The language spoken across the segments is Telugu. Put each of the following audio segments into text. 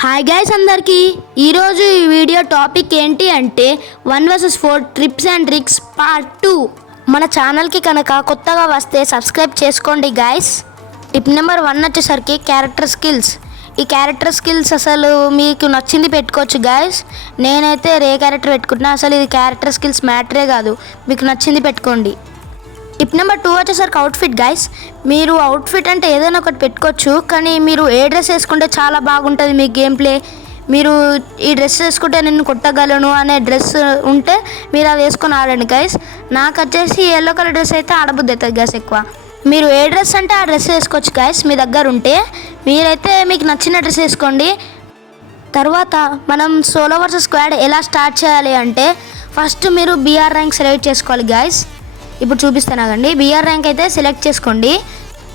హాయ్ గైస్ అందరికీ ఈరోజు ఈ వీడియో టాపిక్ ఏంటి అంటే 1 vs 4 trips and tricks part 2. మన ఛానల్కి కనుక కొత్తగా వస్తే సబ్స్క్రైబ్ చేసుకోండి గైస్. టిప్ నెంబర్ 1 వచ్చేసరికి క్యారెక్టర్ స్కిల్స్. ఈ క్యారెక్టర్ స్కిల్స్ అసలు మీకు నచ్చింది పెట్టుకోవచ్చు గైస్. నేనైతే రే క్యారెక్టర్ పెట్టుకుంటున్నా. అసలు ఇది క్యారెక్టర్ స్కిల్స్ మ్యాటరే కాదు, మీకు నచ్చింది పెట్టుకోండి. టిప్ నెంబర్ 2 వచ్చేసరికి అవుట్ఫిట్ గైస్. మీరు అవుట్ఫిట్ అంటే ఏదైనా ఒకటి పెట్టుకోవచ్చు, కానీ మీరు ఏ డ్రెస్ వేసుకుంటే చాలా బాగుంటుంది మీ గేమ్ ప్లే, మీరు ఈ డ్రెస్ వేసుకుంటే నేను కొట్టగలను అనే డ్రెస్ ఉంటే మీరు అది వేసుకొని ఆడండి గైస్. నాకు వచ్చేసి ఎల్లో కలర్ డ్రెస్ అయితే ఆడబుద్ది అవుతుంది గైస్ ఎక్కువ. మీరు ఏ డ్రెస్ అంటే ఆ డ్రెస్ వేసుకోవచ్చు గైస్ మీ దగ్గర ఉంటే. మీరైతే మీకు నచ్చిన డ్రెస్ వేసుకోండి. తర్వాత మనం సోలో వర్సెస్ స్క్వాడ్ ఎలా స్టార్ట్ చేయాలి అంటే ఫస్ట్ మీరు BR ర్యాంక్ సెలెక్ట్ చేసుకోవాలి గైస్. ఇప్పుడు చూపిస్తానాగండి. BR ర్యాంక్ అయితే సెలెక్ట్ చేసుకోండి.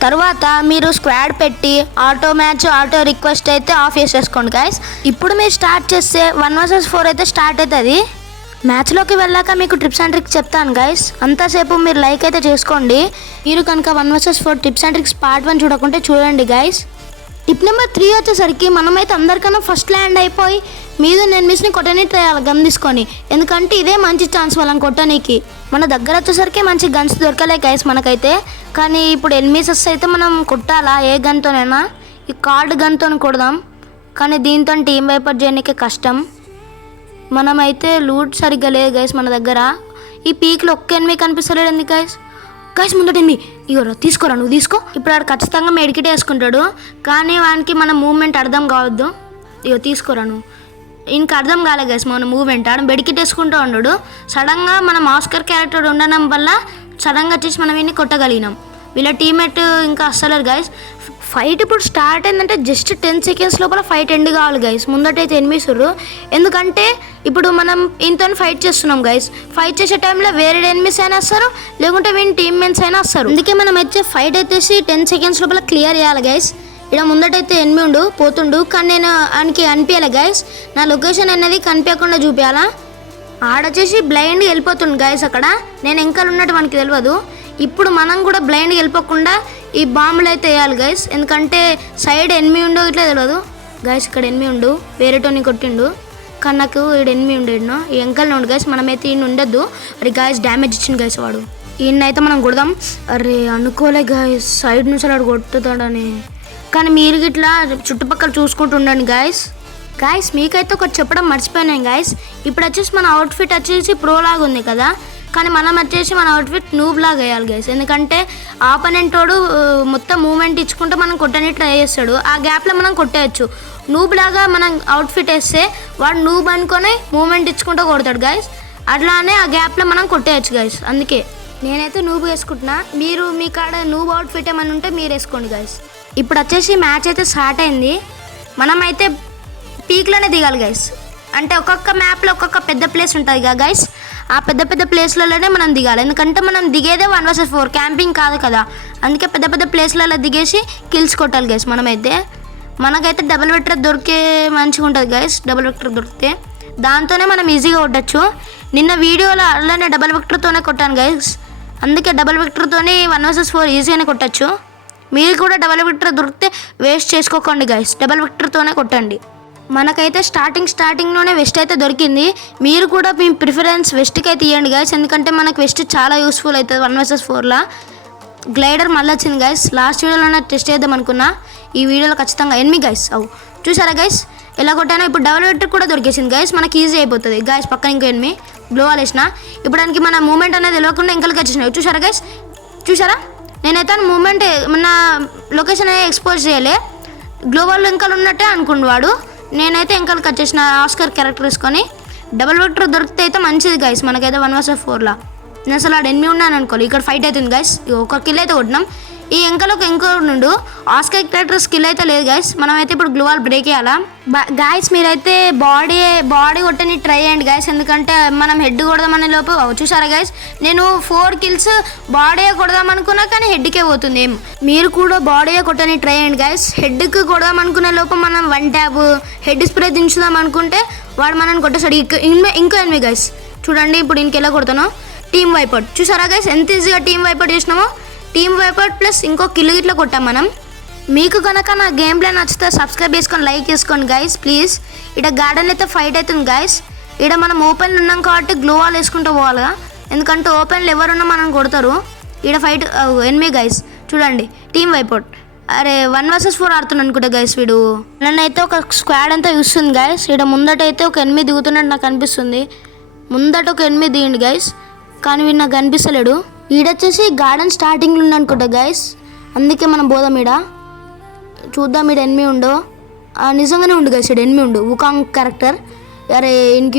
తర్వాత మీరు స్క్వాడ్ పెట్టి ఆటో మ్యాచ్ ఆటో రిక్వెస్ట్ అయితే ఆఫ్ చేసేసుకోండి గైస్. ఇప్పుడు మీరు స్టార్ట్ చేస్తే 1 vs 4 అయితే స్టార్ట్ అవుతుంది. మ్యాచ్లోకి వెళ్ళాక మీకు ట్రిప్స్ అండ్ ట్రిక్స్ చెప్తాను గైస్. అంతసేపు మీరు లైక్ అయితే చేసుకోండి. మీరు కనుక 1 vs 4 tips and tricks part 1 చూడకుంటే చూడండి గైస్. టిప్ నెంబర్ 3 వచ్చేసరికి మనమైతే అందరికన్నా ఫస్ట్ ల్యాండ్ అయిపోయి మీద ఎనిమిస్ని కొట్టని ట్రై చేయాలి గన్ తీసుకొని. ఎందుకంటే ఇదే మంచి ఛాన్స్ వాళ్ళని కొట్టనీకి. మన దగ్గర వచ్చేసరికి మంచి గన్స్ దొరకలే గైస్ మనకైతే. కానీ ఇప్పుడు ఎనిమిస్ అయితే మనం కొట్టాలా ఏ గన్తోనైనా. ఈ కార్డ్ గన్తో కొడదాం, కానీ దీంతో టీం వైపర్ చేయడానికి కష్టం. మనమైతే లూట్ సరిగ్గా లేదు గైస్ మన దగ్గర. ఈ పీక్లో ఒక్క ఎనిమిది కనిపిస్తలేడు ఎందుకు గైస్. గైస్ ముందట ఇగో తీసుకోరా, నువ్వు తీసుకో. ఇప్పుడు ఆడు ఖచ్చితంగా మెడికిట్ వేసుకుంటాడు, కానీ వానికి మన మూవ్మెంట్ అర్థం కావద్దు. ఇగో తీసుకోరా నువ్వు. ఇంక అర్థం కాలే గైస్ మన మూవ్మెంట్. ఆడు మెడికిట్ వేసుకుంటూ ఉన్నాడు. సడన్గా మనం ఆస్కర్ క్యారెక్టర్ ఉండడం వల్ల సడన్గా వచ్చేసి మనం వీడిని కొట్టగలిగినాం. వీళ్ళ టీమ్మేట్ ఇంకా అస్సలేరు గైస్. ఫైట్ ఇప్పుడు స్టార్ట్ అయిందంటే జస్ట్ 10 seconds లోపల ఫైట్ ఎండ్ కావాలి గైస్. ముందటైతే ఎనిమిసురు. ఎందుకంటే ఇప్పుడు మనం ఇంతో ఫైట్ చేస్తున్నాం గైస్. ఫైట్ చేసే టైంలో వేరే ఎనిమిస్ అయినా వస్తారు, లేకుంటే వీని టీమ్మేట్స్ అయినా వస్తారు. అందుకే మనం అయితే ఫైట్ అయితే 10 seconds లోపల క్లియర్ చేయాలి గైస్. ఇక్కడ ముందటైతే ఎనిమిది పోతుండు, కానీ నేను ఆయనకి అనిపించాలి గైస్. నా లొకేషన్ అనేది కనిపించకుండా చూపించాలా. ఆడొచ్చేసి బ్లైండ్గా వెళ్ళిపోతుండు గైస్. అక్కడ నేను ఎంకలు ఉన్నట్టు మనకి తెలియదు. ఇప్పుడు మనం కూడా బ్లైండ్గా వెళ్ళిపోకుండా ఈ బాంబులు అయితే వేయాలి గైస్. ఎందుకంటే సైడ్ ఎనిమిది ఉండో ఇట్లా తెలియదు గైస్. ఇక్కడ ఎనిమిది ఉండు, వేరేటోని కొట్టిండు, కానీ నాకు ఈడు ఎనిమిది ఉండేడు. ఈ ఎంకల్ని ఉండు గైస్. మనమైతే ఈయన ఉండద్దు. అరే గైస్ డ్యామేజ్ ఇచ్చింది గైస్ వాడు. ఈయనైతే మనం కొడదాం. అరే అనుకోలే గైస్ సైడ్ నుంచి వాడు కొట్టుతాడని. కానీ మీరు ఇట్లా చుట్టుపక్కల చూసుకుంటూ ఉండండి గైస్. గైస్ మీకైతే ఒకటి చెప్పడం మర్చిపోయినాయి గైస్. ఇప్పుడు వచ్చేసి మన అవుట్ఫిట్ వచ్చేసి ప్రో లాగా ఉంది కదా, కానీ మనం వచ్చేసి మన అవుట్ఫిట్ నూబ్ లాగా వేయాలి గైస్. ఎందుకంటే ఆపోనెంట్ వాడు మొత్తం మూమెంట్ ఇచ్చుకుంటూ మనం కొట్టని ట్రై చేస్తాడు. ఆ గ్యాప్లో మనం కొట్టేయచ్చు. నూబ్ లాగా మనం అవుట్ఫిట్ వేస్తే వాడు నూబ్ అనుకొని మూమెంట్ ఇచ్చుకుంటూ కొడతాడు గైస్. అట్లానే ఆ గ్యాప్లో మనం కొట్టేయచ్చు గైస్. అందుకే నేనైతే నూబ్ వేసుకుంటున్నా. మీరు మీ కాడ నూబ్ అవుట్ఫిట్ ఏమైనా ఉంటే మీరు వేసుకోండి గైస్. ఇప్పుడు వచ్చేసి మ్యాచ్ అయితే స్టార్ట్ అయింది. మనమైతే పీక్లోనే దిగాలి గైస్. అంటే ఒక్కొక్క మ్యాప్లో ఒక్కొక్క పెద్ద ప్లేస్ ఉంటుంది కదా గైస్. ఆ పెద్ద పెద్ద ప్లేస్లలోనే మనం దిగాలి. ఎందుకంటే మనం దిగేదే 1 vs 4 క్యాంపింగ్ కాదు కదా. అందుకే పెద్ద పెద్ద ప్లేస్లలో దిగేసి కిల్స్ కొట్టాలి గైస్. మనకైతే డబుల్ వెక్టర్ దొరికే మంచిగా ఉంటుంది గైస్. డబుల్ వెక్టర్ దొరికితే దాంతోనే మనం ఈజీగా కొట్టచ్చు. నిన్న వీడియోలో అలానే డబుల్ వెక్టర్తోనే కొట్టాను గైస్. అందుకే డబుల్ వెక్టర్తోనే 1 vs 4 ఈజీగానే కొట్టచ్చు. మీరు కూడా డబుల్ వెక్టర్ దొరికితే వేస్ట్ చేసుకోకండి గైస్. డబుల్ వెక్టర్తోనే కొట్టండి. మనకైతే స్టార్టింగ్లోనే వెస్ట్ అయితే దొరికింది. మీరు కూడా మీ ప్రిఫరెన్స్ వెస్ట్కి అయితే ఇవ్వండి గైస్. ఎందుకంటే మనకు వెస్ట్ చాలా యూస్ఫుల్ అవుతుంది 1 vs 4లా. గ్లైడర్ మళ్ళీ వచ్చింది గైస్. లాస్ట్ వీడియోలోనే టెస్ట్ చేద్దాం అనుకున్నా. ఈ వీడియోలో ఖచ్చితంగా ఎనిమి గైస్. చూసారా గైస్ ఎలా కొట్టానో. ఇప్పుడు డబుల్ వెక్టర్ కూడా దొరికేసింది గైస్. మనకి ఈజీ అయిపోతుంది గైస్. పక్కన ఇంకో ఎనిమి గ్లోవాల్ వేసిన. ఇప్పుడు దానికి మన మూమెంట్ అనేది తెలియకుండా ఇంకలకి వచ్చేసినాయి. చూసారా గైస్, చూసారా నేనైతే మూమెంట్ మన లొకేషన్ అనేది ఎక్స్పోజ్ చేయలే. గ్లోవాల్ ఇంకలు ఉన్నట్టే అనుకుండు వాడు. నేనైతే ఇంకలకి వచ్చేసిన ఆస్కర్ క్యారెక్టర్ వేసుకొని. డబుల్ వెక్టర్ దొరికితే అయితే మంచిది గైస్. మనకైతే 1 vs 4లా. నేను అసలు ఆడు ఎనిమిది ఉన్నాను అనుకోవాలి. ఇక్కడ ఫైట్ అవుతుంది గైస్. ఒక కిల్ అయితే కొట్టినాం. ఈ ఎంకలోకి ఇంకో నుండు ఆస్కర్ క్యారెక్టర్ స్కిల్ అయితే లేదు గైస్. మనమైతే ఇప్పుడు గ్లోవాల్ బ్రేక్ చేయాలా గైస్. మీరైతే బాడీ కొట్టని ట్రై చేయండి గైస్. ఎందుకంటే మనం హెడ్ కొడదామనే లోపు చూసారా గైస్ నేను 4 kills బాడీ కొడదాం అనుకున్నా, కానీ హెడ్కే పోతుంది ఏం. మీరు కూడా బాడీ కొట్టని ట్రై చేయండి గైస్. హెడ్కి కొడదాం అనుకునే లోపు మనం 1 ట్యాబ్ హెడ్ స్ప్రే దించుదాం అనుకుంటే వాడు మనని కొట్టేసాడు. ఇంకో ఎనిమి గైస్ చూడండి. ఇప్పుడు ఇంకెలా కొడతానో టీమ్ వైపౌట్. చూసారా గైస్ ఎంత ఈజీగా టీమ్ వైపౌట్ చేసినామో. టీమ్ వైపౌట్ ప్లస్ ఇంకో కిల్ ఇట్లా కొట్టాం మనం. మీకు కనుక నా గేమ్ ప్లే నచ్చితే సబ్స్క్రైబ్ చేసుకొని లైక్ చేసుకోండి గైస్ ప్లీజ్. ఇక్కడ గార్డెన్ అయితే ఫైట్ అవుతుంది గైస్. ఇక్కడ మనం ఓపెన్ ఉన్నాం కాబట్టి గ్లో వాల్ వేసుకుంటూ పోవాలిగా, ఎందుకంటే ఓపెన్లో ఎవరున్నా మనం కొడతారు. ఇక్కడ ఫైట్ ఎనిమి గైస్ చూడండి, టీమ్ వైపౌట్. అరే 1 vs 4 ఆడుతున్నాను అనుకుంటా గైస్ వీడు. నన్నైతే ఒక స్క్వాడ్ అంతా చూస్తుంది గైస్. ఇక్కడ ముందటైతే ఒక ఎనిమిది దిగుతున్నట్టు నాకు అనిపిస్తుంది. ముందట ఒక ఎనిమిది దిగండి గైస్, కానీ వీడు నాకు కనిపిస్తలేడు. ఈడొచ్చేసి గార్డెన్ స్టార్టింగ్లో ఉంది అనుకుంటా గైస్, అందుకే మనం పోదాం. ఈడ చూద్దాం ఈడ ఎనిమిది ఉండో. నిజంగానే ఉండు గైస్, ఈడ ఎనిమిది ఉండు. వుకాంగ్ క్యారెక్టర్. అరే ఇంక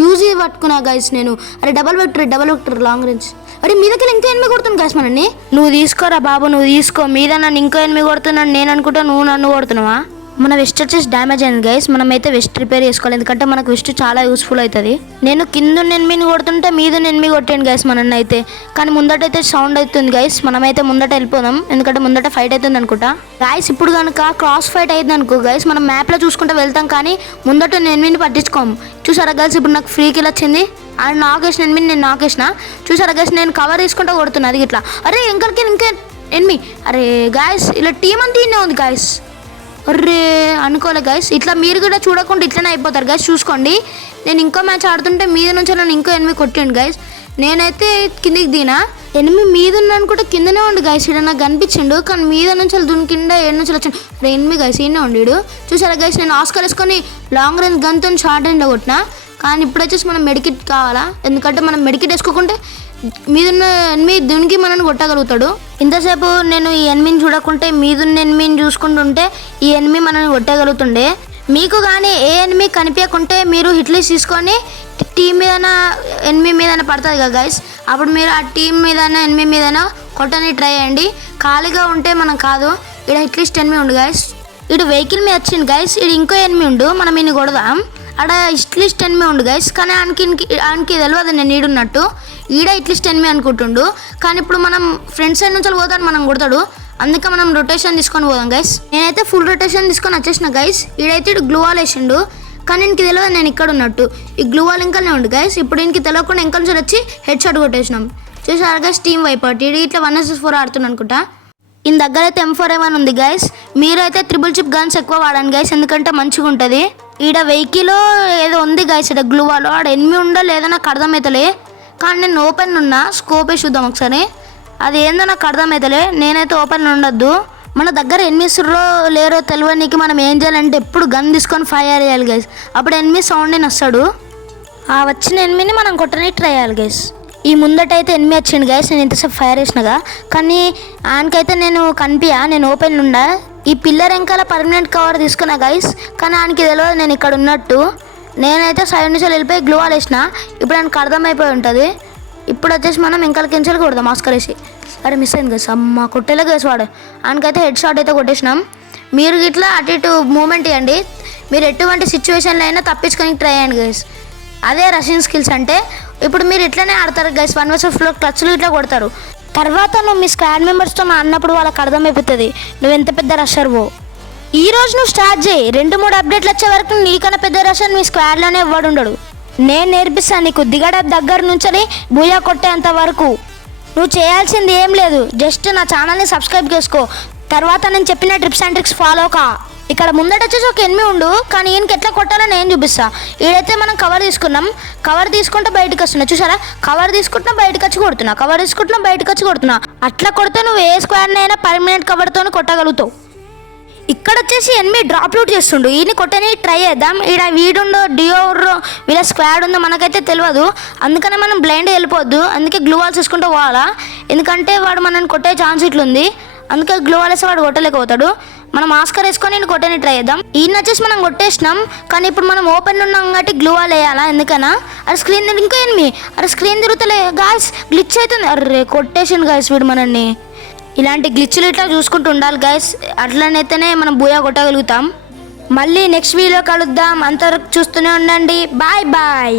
యూజీ పట్టుకున్నా గైస్ నేను. అరే డబల్ వెక్టర్ లాంగ్ రేంజ్. అరే మీదకి ఇంకా ఎనిమిది కొడుతున్నాను గైస్ మనల్ని. నువ్వు తీసుకోరా బాబు, నువ్వు తీసుకో. మీద నన్ను ఇంకో ఎనిమిది కొడుతున్నాను నేను అనుకుంటా, నువ్వు నన్ను కొడుతున్నావా? మన వెస్ట్ వచ్చేసి డ్యామేజ్ అయింది గైస్. మనమైతే వెస్ట్ రిపేర్ చేసుకోవాలి, ఎందుకంటే మనకు వెస్ట్ చాలా యూస్ఫుల్ అవుతుంది. నేను కింద ఎనిమిది కొడుతుంటే మీద ఎనిమిది కొట్టాను గైస్ మనల్ని అయితే. కానీ ముందటైతే సౌండ్ అవుతుంది గైస్, మనమైతే ముందట వెళ్ళిపోదాం, ఎందుకంటే ముందట ఫైట్ అవుతుంది అనుకుంటా గైస్. ఇప్పుడు కనుక క్రాస్ ఫైట్ అయింది అనుకో గైస్, మనం మ్యాప్లో చూసుకుంటూ వెళ్తాం, కానీ ముందట ఎనిమిదిని పట్టించుకోము. చూసారా గైస్, ఇప్పుడు నాకు ఫ్రీ కిల్ వచ్చింది. అండ్ నాకేసిన ఎనిమిది నేను నాకేసిన. చూసారా గైస్, నేను కవర్ తీసుకుంటూ కొడుతున్నా అది ఇట్లా. అరే ఇంకా ఎనిమిది. అరే గాయస్ ఇలా టీం అంతా ఇన్నే ఉంది గాయస్. అర్రే అనుకోలే గైస్, ఇట్లా మీరు కూడా చూడకుండా ఇట్లనే అయిపోతారు గైస్. చూసుకోండి, నేను ఇంకో మ్యాచ్ ఆడుతుంటే మీద నుంచి నన్ను ఇంకో ఎనిమిది కొట్టిండు గైస్. నేనైతే కిందికి దినా, ఎనిమిది మీద ఉన్నా అనుకుంటే కిందనే ఉండు గైస్. ఇక్కడ నాకు కనిపించిండు, కానీ మీద నుంచి వాళ్ళు దునికిండా ఏడు నుంచి వచ్చిండు. అరే ఎనిమిది గైస్ ఈయనే ఉండిడు. చూసారా గైస్, నేను ఆస్కర్ వేసుకొని లాంగ్ రేంజ్ గన్తో షార్ట్ రేంజ్ కొట్టిన. కానీ ఇప్పుడు వచ్చేసి మనం మెడికిట్ కావాలా, ఎందుకంటే మనం మెడికిట్ వేసుకోకుంటే మీదున్న ఎనిమిది దునికి మనల్ని కొట్టగలుగుతాడు. ఇంతసేపు నేను ఈ ఎనిమిదిని చూడకుంటే మీదున్న ఎనిమిదిని చూసుకుంటుంటే ఈ ఎనిమిది మనల్ని కొట్టగలుగుతుండే. మీకు కానీ ఏ ఎనిమిది కనిపించకుంటే మీరు హిట్లిస్ట్ తీసుకొని టీం మీదైనా ఎనిమిది మీదైనా పడుతుంది కదా గైస్, అప్పుడు మీరు ఆ టీం మీదైనా ఎనిమిది మీదైనా కొట్టని ట్రై చేయండి. ఖాళీగా ఉంటే మనం కాదు. ఇక్కడ హిట్లిస్ట్ ఎనిమిది ఉండు గైస్. ఇటు వెహికల్ మీద వచ్చింది గైస్. ఇది ఇంకో ఎనిమిది ఉండు, మనం ఇన్ని కొడదాం. ఆడ ఇట్లీస్ట్ ఎనిమిది ఉండు గైస్, కానీ ఆయనకి తెలియదు నేను ఈడున్నట్టు. ఈడ ఇట్లీస్ట్ ఎనిమిది అనుకుంటుండు, కానీ ఇప్పుడు మనం ఫ్రంట్ సైడ్ నుంచి పోతాను మనం కొడతాడు, అందుకే మనం రొటేషన్ తీసుకొని పోదాం గైస్. నేనైతే ఫుల్ రొటేషన్ తీసుకొని వచ్చేసిన గైస్. ఈడైతే ఇటు గ్లూ వాల్ వేసిండు, కానీ ఇంక తెలియదు నేను ఇక్కడ ఉన్నట్టు. ఈ గ్లూ వాల్ ఇంకానే ఉండు గైస్. ఇప్పుడు ఇంక తెలియకుండా ఇంకా నుంచి వచ్చి హెడ్ షాట్ కొట్టేసినాం. చూసారు గైస్, టీమ్ వైపౌట్. ఇట్లా 1 vs 4 ఆడుతున్నాను అనుకుంటా. ఈయన దగ్గర అయితే M4A1 ఉంది గైస్. మీరైతే ట్రిపుల్ చిప్ గన్స్ ఎక్కువ వాడండి గైస్, ఎందుకంటే మంచిగా ఉంటుంది. ఈడ వెహికల్ ఏదో ఉంది గైస్, ఇక్కడ గ్లూ వాల్. ఆడ ఎనిమిది ఉందో లేదో నాకు అర్థమవుతలే, కానీ నేను ఓపెన్ ఉన్నా. స్కోప్ వేసి చూద్దాం ఒకసారి, అది ఏందో నాకు అర్థమవుతలే. నేనైతే ఓపెన్ ఉండొద్దు. మన దగ్గర ఎనిమిదిలో లేరో తెలియనికి మనం ఏం చేయాలంటే ఎప్పుడు గన్ తీసుకొని ఫైర్ చేయాలి గైస్, అప్పుడు ఎనిమిది సౌండ్ అని వస్తాడు. ఆ వచ్చిన ఎనిమిదిని మనం కొట్టడానికి ట్రై చేయాలి గైస్. ఈ ముందటైతే ఎనిమిది వచ్చింది గైస్, నేను ఇంతసేపు ఫైర్ వేసినాగా, కానీ ఆయనకైతే నేను నేను ఓపెన్ ఉండా. ఈ పిల్లర్ వెనకాల పర్మనెంట్ కవర్ తీసుకున్నా గైస్, కానీ ఆయనకి తెలియదు నేను ఇక్కడ ఉన్నట్టు. నేనైతే సైడ్ నుంచి వెళ్ళిపోయి గ్లూ వాల్ వేసిన. ఇప్పుడు ఆయనకు అర్థమైపోయి ఉంటుంది. ఇప్పుడు వచ్చేసి మనం వెనకాల కించెలు కొడదాం ఆస్కర్ వేసి. అరే మిస్ అయింది గైస్, అమ్మ కొట్టేలా గైస్ వాడు. ఆయనకైతే హెడ్ షాట్ అయితే కొట్టేసినాం. మీరు ఇట్లా అటు ఇటు మూమెంట్ ఇవ్వండి, మీరు ఎటువంటి సిచ్యువేషన్లో అయినా తప్పించుకొని ట్రై చేయండి గైస్. అదే రషింగ్ స్కిల్స్ అంటే. ఇప్పుడు మీరు ఇట్లనే ఆడతారు గైస్, 1 vs 4 క్లచ్లు ఇట్లా కొడతారు. తర్వాత నువ్వు మీ స్క్వాడ్ మెంబర్స్తో అన్నప్పుడు వాళ్ళకి అర్థమైపోతుంది నువ్వు ఎంత పెద్ద రషర్వో. ఈ రోజు నువ్వు స్టార్ట్ చేయి, 2-3 అప్డేట్లు వచ్చే వరకు నీకన్నా పెద్ద రషర్ మీ స్క్వాడ్లోనే ఇవ్వడుండడు. నేను నేర్పిస్తాను నీకు దిగడం దగ్గర నుంచి బూయా కొట్టేంత వరకు. నువ్వు చేయాల్సింది ఏం లేదు, జస్ట్ నా ఛానల్ని సబ్స్క్రైబ్ చేసుకో. తర్వాత నేను చెప్పిన ట్రిప్స్ అండ్ ట్రిక్స్ ఫాలో కా. ఇక్కడ ముందట వచ్చేసి ఒక ఎనిమిది ఉండు, కానీ ఈయనకి ఎట్లా కొట్టాలో నేను చూపిస్తా. ఈడైతే మనం కవర్ తీసుకున్నాం, కవర్ తీసుకుంటే బయటకు వస్తున్నా. చూసారా, కవర్ తీసుకుంటున్నా బయటకు వచ్చి కొడుతున్నా, కవర్ తీసుకుంటున్నా బయటకు వచ్చి కొడుతున్నా. అట్లా కొడితే నువ్వు ఏ స్క్వాడ్ని అయినా పర్మనెంట్ కవర్తో కొట్టగలుగుతావు. ఇక్కడ వచ్చేసి ఎనిమిది డ్రాప్ లూట్ చేస్తుండు, ఈయన కొట్టని ట్రై చేద్దాం. ఈడ వీడుండో డియోర్రో వీళ్ళ స్క్వాడ్ ఉందో మనకైతే తెలియదు, అందుకనే మనం బ్లైండ్ వెళ్ళిపోవద్దు. అందుకే గ్లూ వాల్స్ వేసుకుంటూ పోవాలా, ఎందుకంటే వాడు మనల్ని కొట్టే ఛాన్స్ ఇట్లుంది. అందుకే గ్లూ వాల్ వేస్తే వాడు కొట్టలేకపోతాడు. మనం ఆస్కర్ వేసుకొని నేను కొట్టని ట్రై చేద్దాం. ఈయన వచ్చేసి మనం కొట్టేసినాం, కానీ ఇప్పుడు మనం ఓపెన్ ఉన్నాం కాబట్టి గ్లూ వాల్ వేయాలా, ఎందుకన్నా. అరే స్క్రీన్ ఇంకా ఎనిమిది, అరే స్క్రీన్ తిరుగుతలే గాయస్, గ్లిచ్ అవుతుంది. అరే కొట్టేసాను గాయస్ వీడు మనల్ని. ఇలాంటి గ్లిచ్లు ఇట్లా చూసుకుంటూ ఉండాలి గైస్, అట్లనైతేనే మనం బూయా కొట్టగలుగుతాం. మళ్ళీ నెక్స్ట్ వీడియో కలుద్దాం, అంతవరకు చూస్తూనే ఉండండి. Bye bye.